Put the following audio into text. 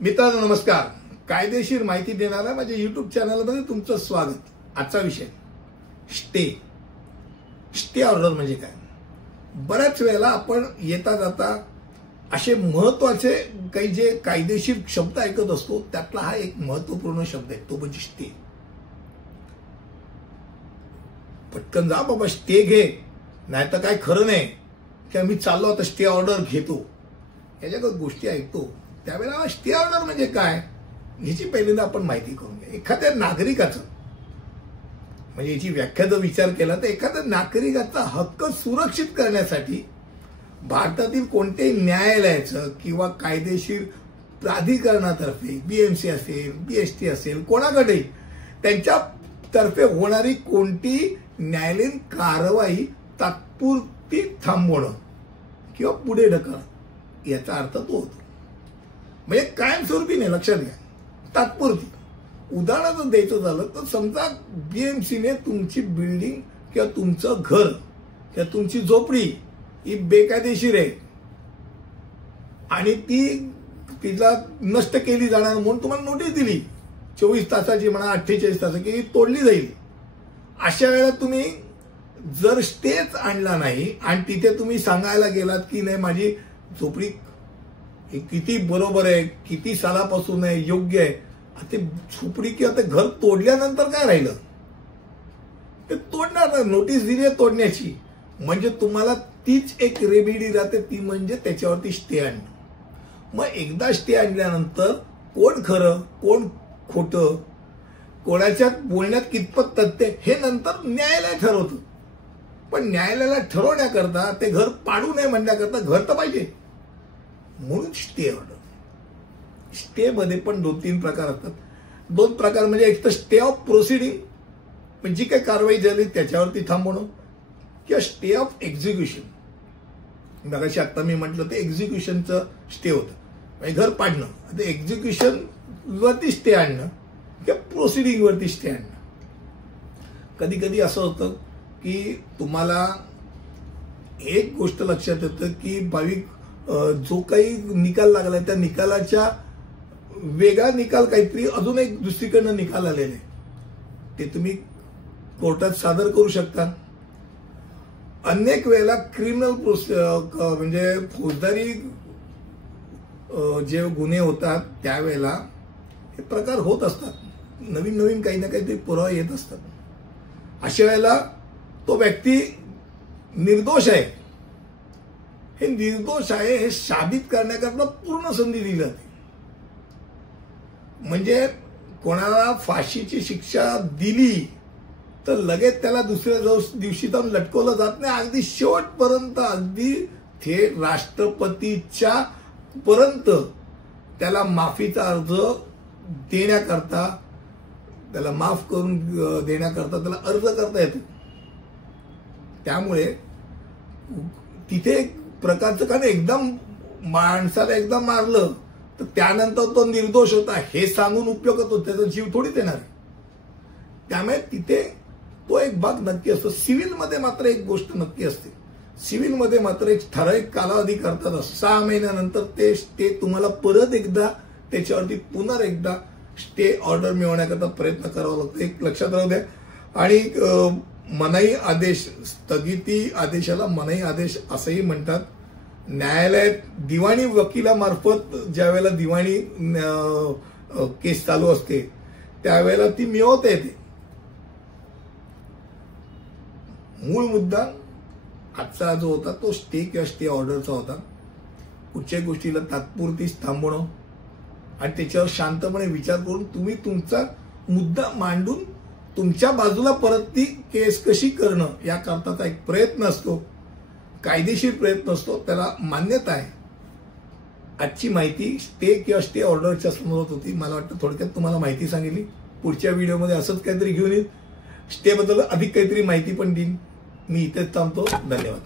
मित्रांनो नमस्कार. कायदेशीर माहिती देणाऱ्या माझ्या YouTube चॅनलमध्ये तुमचं स्वागत. आजचा विषय स्टे ऑर्डर म्हणजे काय. बऱ्याच वेळेला आपण येता जाता असे महत्त्वाचे काही जे कायदेशीर शब्द ऐकत असतो, त्यातला हा एक महत्त्वपूर्ण शब्द आहे, तो म्हणजे स्टे. पटकन जा बाबा स्टे घे, नाही तर काय खरं नाही की आम्ही चाललो आता स्टे ऑर्डर घेतो. याच्या गोष्टी ऐकतो त्यावेळेला स्टे ऑर्डर म्हणजे काय ह्याची पहिल्यांदा आपण माहिती करून घ्या. एखाद्या नागरिकाचं म्हणजे याची व्याख्या जर विचार केला तर एखाद्या नागरिकाचा हक्क सुरक्षित करण्यासाठी भारतातील कोणत्याही न्यायालयाचं किंवा कायदेशीर प्राधिकरणातर्फे BMC असेल, BST असेल, कोणाकडेही त्यांच्यातर्फे होणारी कोणती न्यायालयीन कारवाई तात्पुरती थांबवणं किंवा पुढे ढकलणं, याचा अर्थ तो होतो. म्हणजे कायमस्वरूपी नाही, लक्षात घ्या, तात्पुरती. उदाहरण जर द्यायचं झालं तर समजा BMCने तुमची बिल्डिंग किंवा तुमचं घर किंवा तुमची झोपडी ही बेकायदेशीर आहे आणि तिला नष्ट केली जाणार म्हणून तुम्हाला नोटीस दिली 24 तासाची म्हणा 48 तासाची, की तोडली जाईल. अशा वेळेला तुम्ही जर स्टेच आणला नाही आणि तिथे तुम्ही सांगायला गेलात की नाही माझी झोपडी हे किती बरोबर आहे, किती सालापासून आहे, योग्य आहे, ते झोपडी किंवा ते घर तोडल्यानंतर काय राहिलं, ते तोडणार. नोटीस दिली आहे तोडण्याची, म्हणजे तुम्हाला तीच एक रेमेडी राहते, ती म्हणजे त्याच्यावरती स्टे आणणं. मग एकदा स्टे आणल्यानंतर कोण खरं कोण खोटं, कोणाच्या बोलण्यात कितपत तथ्य, हे नंतर न्यायालय ठरवतं. पण न्यायालयाला ठरवण्याकरता ते घर पाडू नये म्हणण्याकरता घर तर पाहिजे, म्हणून स्टे ऑर्डर. स्टे मध्ये पण 2-3 प्रकार असतात. 2 प्रकार म्हणजे एक तर स्टे ऑफ प्रोसिडिंग, म्हणजे जी काही कारवाई झाली त्याच्यावरती थांबवणं, किंवा स्टे ऑफ एक्झिक्युशन. मगाशी आता मी म्हटलं ते एक्झिक्युशनचं स्टे होतं, म्हणजे घर पाडणं. आता एक्झिक्युशन वरती स्टे आणणं किंवा प्रोसिडिंग वरती स्टे आणणं. कधी कधी असं होतं की तुम्हाला एक गोष्ट लक्षात येतं की भाविक जो काही निकाल लागलाय त्या निकालाच्या वेगळा निकाल काहीतरी अजून एक दुसरीकडनं निकाल आलेला आहे, ते तुम्ही कोर्टात सादर करू शकता. अनेक वेळेला क्रिमिनल म्हणजे फौजदारी जे गुन्हे होतात त्यावेळेला हे प्रकार होत असतात. नवीन नवीन काही ना काहीतरी पुरावा येत असतात. अशा वेळेला तो व्यक्ती निर्दोष आहे, हे निर्दोष आहे हे साबित करण्याकरता पूर्ण संधी दिली जाते. म्हणजे कोणाला फाशीची शिक्षा दिली तर लगेच त्याला दुसऱ्या दिवशी जाऊन लटकवलं जात नाही. अगदी शेवटपर्यंत, अगदी थेट राष्ट्रपतीच्या पर्यंत त्याला माफीचा अर्ज देण्याकरता, त्याला माफ करून देण्याकरता त्याला अर्ज करता येतो. त्यामुळे तिथे एक प्रकारचं, कारण एकदम माणसाला एकदा मारलं तर त्यानंतर तो निर्दोष होता हे सांगून उपयोग होतो, त्याचा जीव थोडीच येणार. त्यामुळे तिथे तो एक भाग नक्की असतो. सिव्हिलमध्ये मात्र एक गोष्ट नक्की असते, सिव्हिलमध्ये मात्र एक ठराविक कालावधी करतात. 6 महिन्यानंतर ते स्टे तुम्हाला परत एकदा त्याच्यावरती पुन्हा एकदा स्टे ऑर्डर मिळवण्याकरता प्रयत्न करावा लागतो, एक लक्षात राहू द्या. आणि मनाई आदेश, स्थगिती आदेशाला मनाई आदेश असंही म्हणतात. न्यायालयात दिवाणी वकिलामार्फत ज्यावेळेला दिवाणी केस चालू असते त्यावेळेला ती मिळवता येते. मूळ मुद्दा आजचा जो होता तो स्टे किंवा स्टे ऑर्डरचा होता. कुठच्याही गोष्टीला तात्पुरतीच थांबवणं आणि त्याच्यावर शांतपणे विचार करून तुम्ही तुमचा मुद्दा मांडून तुमच्या बाजूला परत ती केस कशी करणं याकरताचा एक प्रयत्न असतो, कायदेशीर प्रयत्न असतो, त्याला मान्यता आहे. आजची माहिती स्टे किंवा स्टे ऑर्डरच्या संदर्भात होती. मला वाटतं थोडक्यात तुम्हाला माहिती सांगितली. पुढच्या व्हिडिओमध्ये असंच काहीतरी घेऊन येईल, स्टे बद्दल अधिक काहीतरी माहिती पण देईन. मी इथेच थांबतो. धन्यवाद.